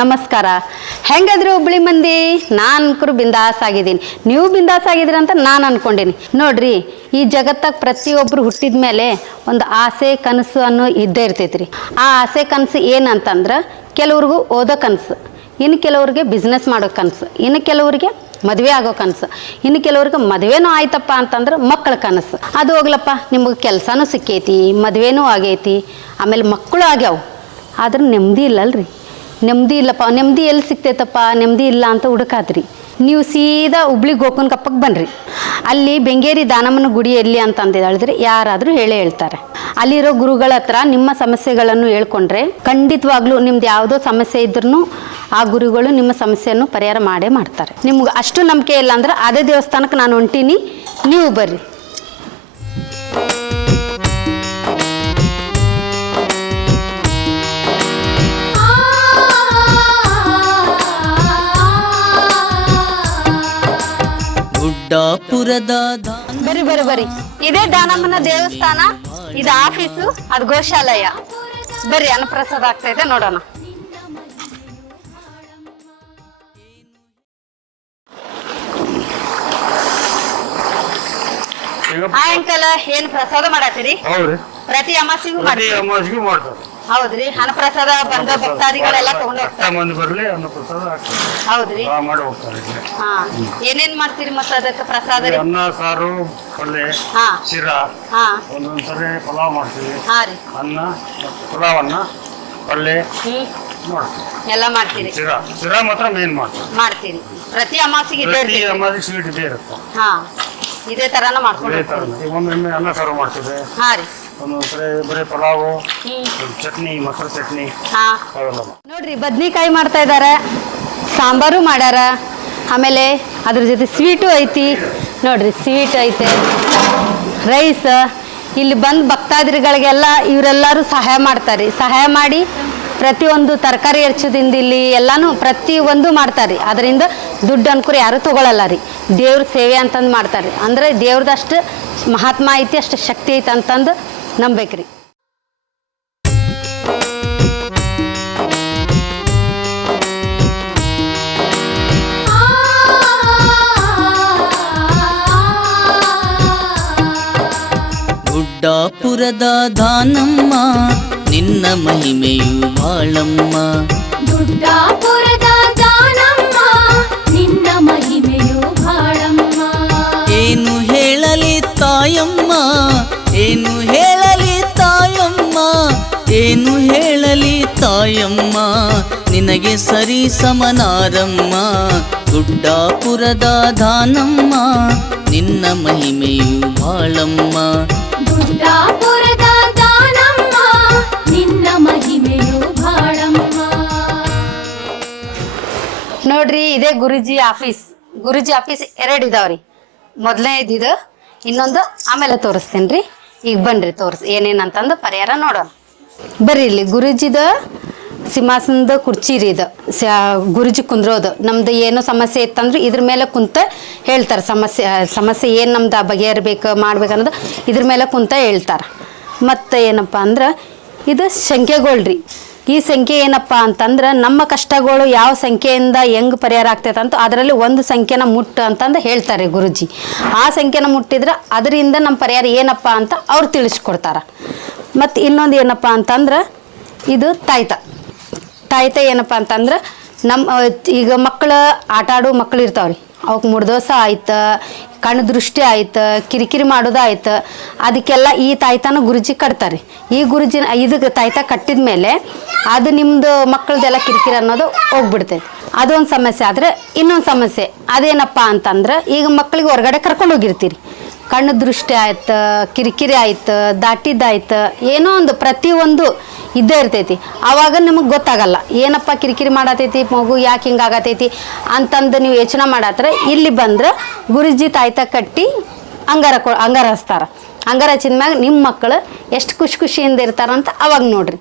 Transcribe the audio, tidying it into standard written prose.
ನಮಸ್ಕಾರ. ಹೆಂಗದ್ರಿ ಹುಬ್ಳಿ ಮಂದಿ? ನಾನು ಬಿಂದಾಸ್ ಆಗಿದ್ದೀನಿ, ನೀವು ಬಿಂದಾಸ್ ಆಗಿದ್ದೀರ ಅಂತ ನಾನು ಅನ್ಕೊಂಡೀನಿ. ನೋಡ್ರಿ, ಈ ಜಗತ್ತಾಗ ಪ್ರತಿಯೊಬ್ಬರು ಹುಟ್ಟಿದ ಮೇಲೆ ಒಂದು ಆಸೆ ಕನಸು ಅನ್ನೋ ಇದ್ದೇ ಇರ್ತೈತ್ರಿ. ಆ ಆಸೆ ಕನಸು ಏನಂತಂದ್ರೆ, ಕೆಲವ್ರಿಗೂ ಓದೋ ಕನಸು, ಇನ್ನು ಕೆಲವ್ರಿಗೆ ಬಿಸ್ನೆಸ್ ಮಾಡೋ ಕನಸು, ಇನ್ನು ಕೆಲವ್ರಿಗೆ ಮದುವೆ ಆಗೋ ಕನಸು, ಇನ್ನು ಕೆಲವ್ರಿಗೆ ಮದುವೆನೂ ಆಯ್ತಪ್ಪ ಅಂತಂದ್ರೆ ಮಕ್ಕಳ ಕನಸು. ಅದು ಹೋಗ್ಲಪ್ಪ, ನಿಮಗೆ ಕೆಲಸನೂ ಸಿಕ್ಕೈತಿ, ಮದುವೆನೂ ಆಗೈತಿ, ಆಮೇಲೆ ಮಕ್ಕಳು ಆಗ್ಯಾವ, ಆದ್ರೆ ನೆಮ್ಮದಿ ಇಲ್ಲಲ್ರಿ. ನೆಮ್ಮದಿ ಇಲ್ಲಪ್ಪ, ನೆಮ್ಮದಿ ಎಲ್ಲಿ ಸಿಗ್ತೈತಪ್ಪ, ನೆಮ್ಮದಿ ಇಲ್ಲ ಅಂತ ಹುಡುಕಾದ್ರಿ. ನೀವು ಸೀದಾ ಹುಬ್ಳಿ ಗೋಕುನ್ ಕಪ್ಪಕ್ಕೆ ಬನ್ನಿರಿ. ಅಲ್ಲಿ ಬೆಂಗೇರಿ ದಾನಮ್ಮನ ಗುಡಿ ಎಲ್ಲಿ ಅಂತಂದು ಹೇಳಿದ್ರೆ ಯಾರಾದರೂ ಹೇಳ್ತಾರೆ. ಅಲ್ಲಿರೋ ಗುರುಗಳ ಹತ್ರ ನಿಮ್ಮ ಸಮಸ್ಯೆಗಳನ್ನು ಹೇಳ್ಕೊಂಡ್ರೆ ಖಂಡಿತವಾಗ್ಲೂ ನಿಮ್ದು ಯಾವುದೋ ಸಮಸ್ಯೆ ಇದ್ರೂ ಆ ಗುರುಗಳು ನಿಮ್ಮ ಸಮಸ್ಯೆಯನ್ನು ಪರಿಹಾರ ಮಾಡೇ ಮಾಡ್ತಾರೆ. ನಿಮ್ಗೆ ಅಷ್ಟು ನಂಬಿಕೆ ಇಲ್ಲ ಅಂದ್ರೆ ಅದೇ ದೇವಸ್ಥಾನಕ್ಕೆ ನಾನು ಹೊಂಟೀನಿ, ನೀವು ಬರ್ರಿ. ಬರ್ರಿ, ಇದೇ ದಾನಮ್ಮನ ದೇವಸ್ಥಾನ, ಇದು ಆಫೀಸು, ಅದು ಗೋಶಾಲಯ. ಬರ್ರಿ, ಅನ್ನಪ್ರಸಾದ ಆಗ್ತಾ ಇದೆ, ನೋಡೋಣ. ಅಂಕಲ್, ಏನ್ ಪ್ರಸಾದ ಮಾಡತ್ತೀರಿ? ಪ್ರತಿ ಅಮಾಸಿಗೂ ಮಾಡ್ತಾರೆ. ಹೌದ್ರಿ, ಅನ್ನಪ್ರಸಾದ ಬಂದ ಭಕ್ತಾದಿಗಳೆಲ್ಲ ತಗೊಂಡು ಹೋಗ್ತಾರೆ. ಹೌದ್ರಿ, ಹಾ. ಏನೇನ್ ಮಾಡ್ತೀರಿ ಮತ್ತೆ ಅದಕ್ಕೆ ಪ್ರಸಾದ? ಅನ್ನ, ಸಾರು, ಪಲ್ಯ, ಶಿರಾ, ಒಂದೊಂದ್ಸರಿ ಪಲಾವ್ ಮಾಡ್ತೀವಿ. ಹಾ ರೀ, ಅನ್ನ, ಪಲಾವ್, ಅನ್ನ, ಪಲ್ಯ ಎಲ್ಲ ಮಾಡ್ತೀರಿ. ಶಿರಾ ಮಾತ್ರ ಮೇನ್ ಮಾಡ್ತೀರಿ. ಪ್ರತಿ ಅಮಾಸಿಗೆ ಸ್ವೀಟ್ ಇದೇ ಇರುತ್ತೆ. ಹಾ, ಇದೇ ತರಾನ ಮಾಡ್ಕೊಂಡು ಒಮ್ಮೊಮ್ಮೆ ಅನ್ನ ಸಾರು ಮಾಡ್ತೀವಿ. ಹಾ ರೀ, ಒಂದೊಂದ್ಸರಿ ಬರೀ ಪಲಾವು, ಚಟ್ನಿ, ಮೊಸರು ಚಟ್ನಿ. ನೋಡ್ರಿ, ಬದ್ನಿಕಾಯಿ ಮಾಡ್ತಾ ಇದಾರೆ, ಸಾಂಬಾರು ಮಾಡ್ಯಾರ, ಆಮೇಲೆ ಅದ್ರ ಜೊತೆ ಸ್ವೀಟು ಐತಿ. ನೋಡ್ರಿ, ಸ್ವೀಟ್ ಐತೆ, ರೈಸ್. ಇಲ್ಲಿ ಬಂದು ಭಕ್ತಾದಿಗಳಿಗೆಲ್ಲ ಇವರೆಲ್ಲರೂ ಸಹಾಯ ಮಾಡ್ತಾರೆ. ಸಹಾಯ ಮಾಡಿ ಪ್ರತಿಯೊಂದು ತರಕಾರಿ ಹೆಚ್ಚೋದಿಂದ ಇಲ್ಲಿ ಎಲ್ಲಾನು ಪ್ರತಿಯೊಂದು ಮಾಡ್ತಾರೆ. ಅದರಿಂದ ದುಡ್ಡು ಅನ್ಕೂರು ಯಾರು ತಗೊಳ್ಳಲ್ಲ ರೀ. ದೇವ್ರ ಸೇವೆ ಅಂತಂದು ಮಾಡ್ತಾರೆ. ಅಂದರೆ ದೇವ್ರದಷ್ಟು ಮಹಾತ್ಮ ಐತಿ, ಅಷ್ಟು ಶಕ್ತಿ ಐತೆ ಅಂತಂದು ನಂಬೇಕ್ರಿ. ಗುಡ್ಡಾಪುರದ ದಾನಮ್ಮ, ನಿನ್ನ ಮಹಿಮೆಯು ಬಾಳಮ್ಮ. ಗುಡ್ಡಾಪುರದ ದಾನಮ್ಮ, ನಿನ್ನ ಮಹಿಮೆಯು ಬಾಳಮ್ಮ. ಏನು ಹೇಳಲಿ ತಾಯಮ್ಮ, ಏನು ಹೇಳಲಿ ತಾಯಮ್ಮ, ಏನು ಹೇಳಲಿ ತಾಯಮ್ಮ, ನಿನಗೆ ಸರಿ ಸಮನಾರಮ್ಮ. ಗುಡ್ಡಾಪುರದ ದಾನಮ್ಮ, ನಿನ್ನ ಮಹಿಮೆಯು ಬಾಳಮ್ಮ. ಗುಡ್ಡಾಪುರದ ದಾನಮ್ಮ, ನಿನ್ನ ಮಹಿಮೆಯು ಬಾಳಮ್ಮ. ನೋಡ್ರಿ, ಇದೇ ಗುರುಜಿ ಆಫೀಸ್. ಗುರುಜಿ ಆಫೀಸ್ 2 ಇದಾವ್ರಿ. ಮೊದಲನೇ ಇದ್ದಿದ್ದು, ಇನ್ನೊಂದು ಆಮೇಲೆ ತೋರಿಸ್ತೀನಿ ರೀ. ಈಗ ಬನ್ರಿ, ತೋರಿಸಿ ಏನೇನಂತಂದು ಪರಿಹಾರ ನೋಡೋಣ. ಬರ್ರಿ, ಇಲ್ಲಿ ಗುರುಜಿದ ಸಿಂಹಾಸನದ ಕುರ್ಚಿ ರೀ. ಇದು ಗುರುಜಿ ಕುಂದ್ರೋದು. ನಮ್ದು ಏನೋ ಸಮಸ್ಯೆ ಇತ್ತಂದ್ರೆ ಇದ್ರ ಮೇಲೆ ಕುಂತ ಹೇಳ್ತಾರೆ. ಸಮಸ್ಯೆ ಏನು ನಮ್ದು ಬಗೆಹರ್ಬೇಕು ಮಾಡ್ಬೇಕು ಅನ್ನೋದು ಇದ್ರ ಮೇಲೆ ಕುಂತ ಹೇಳ್ತಾರೆ. ಮತ್ತು ಏನಪ್ಪ ಅಂದ್ರೆ, ಇದು ಸಂಖ್ಯೆಗಳು ರೀ. ಈ ಸಂಖ್ಯೆ ಏನಪ್ಪ ಅಂತಂದ್ರೆ, ನಮ್ಮ ಕಷ್ಟಗಳು ಯಾವ ಸಂಖ್ಯೆಯಿಂದ ಹೆಂಗೆ ಪರಿಹಾರ ಆಗ್ತೈತೆ ಅಂತ ಅದರಲ್ಲಿ ಒಂದು ಸಂಖ್ಯೆನ ಮುಟ್ಟು ಅಂತಂದು ಹೇಳ್ತಾರೆ ಗುರುಜಿ. ಆ ಸಂಖ್ಯೆನ ಮುಟ್ಟಿದ್ರೆ ಅದರಿಂದ ನಮ್ಮ ಪರಿಹಾರ ಏನಪ್ಪ ಅಂತ ಅವ್ರು ತಿಳಿಸ್ಕೊಡ್ತಾರೆ. ಮತ್ತು ಇನ್ನೊಂದು ಏನಪ್ಪ ಅಂತಂದ್ರೆ, ಇದು ತಾಯ್ತ ಏನಪ್ಪ ಅಂತಂದ್ರೆ, ನಮ್ಮ ಈಗ ಮಕ್ಕಳು ಆಟ ಆಡೋ ಮಕ್ಕಳು ಇರ್ತಾವ್ರಿ, ಅವಕ್ಕೆ ಮುಡ್ದೋಸ ಆಯ್ತು, ಕಣ್ಣು ದೃಷ್ಟಿ ಆಯ್ತು, ಕಿರಿಕಿರಿ ಮಾಡೋದು ಆಯ್ತು, ಅದಕ್ಕೆಲ್ಲ ಈ ತಾಯ್ತನ ಗುರುಜಿ ಕಟ್ತಾರೆ. ಈ ಗುರುಜಿನ ಇದಕ್ಕೆ ತಾಯ್ತ ಕಟ್ಟಿದ ಮೇಲೆ ಅದು ನಿಮ್ಮದು ಮಕ್ಕಳದೆಲ್ಲ ಕಿರಿಕಿರಿ ಅನ್ನೋದು ಹೋಗ್ಬಿಡ್ತೈತೆ. ಅದೊಂದು ಸಮಸ್ಯೆ. ಆದರೆ ಇನ್ನೊಂದು ಸಮಸ್ಯೆ ಅದೇನಪ್ಪ ಅಂತಂದ್ರೆ, ಈಗ ಮಕ್ಕಳಿಗೆ ಹೊರಗಡೆ ಕರ್ಕೊಂಡು ಹೋಗಿರ್ತೀರಿ, ಕಣ್ಣು ದೃಷ್ಟಿ ಆಯ್ತು, ಕಿರಿಕಿರಿ ಆಯ್ತು, ದಾಟಿದ್ದಾಯ್ತು, ಏನೋ ಒಂದು ಪ್ರತಿಯೊಂದು ಇದ್ದೇ ಇರ್ತೈತಿ. ಆವಾಗ ನಿಮಗೆ ಗೊತ್ತಾಗಲ್ಲ ಏನಪ್ಪ ಕಿರಿಕಿರಿ ಮಾಡತೈತಿ, ಮಗು ಯಾಕೆ ಹಿಂಗಾಗತೈತಿ ಅಂತಂದು ನೀವು ಯೋಚನೆ ಮಾಡತ್ತರ. ಇಲ್ಲಿ ಬಂದ್ರೆ ಗುರುಜಿ ತಾಯ್ತ ಕಟ್ಟಿ ಅಂಗಾರ ಹಚ್ತಾರೆ. ಅಂಗಾರ ಹಚ್ಚಿದ ಮ್ಯಾಗ ನಿಮ್ಮ ಮಕ್ಕಳು ಎಷ್ಟು ಖುಷಿಯಿಂದ ಇರ್ತಾರಂತ ಅವಾಗ ನೋಡ್ರಿ.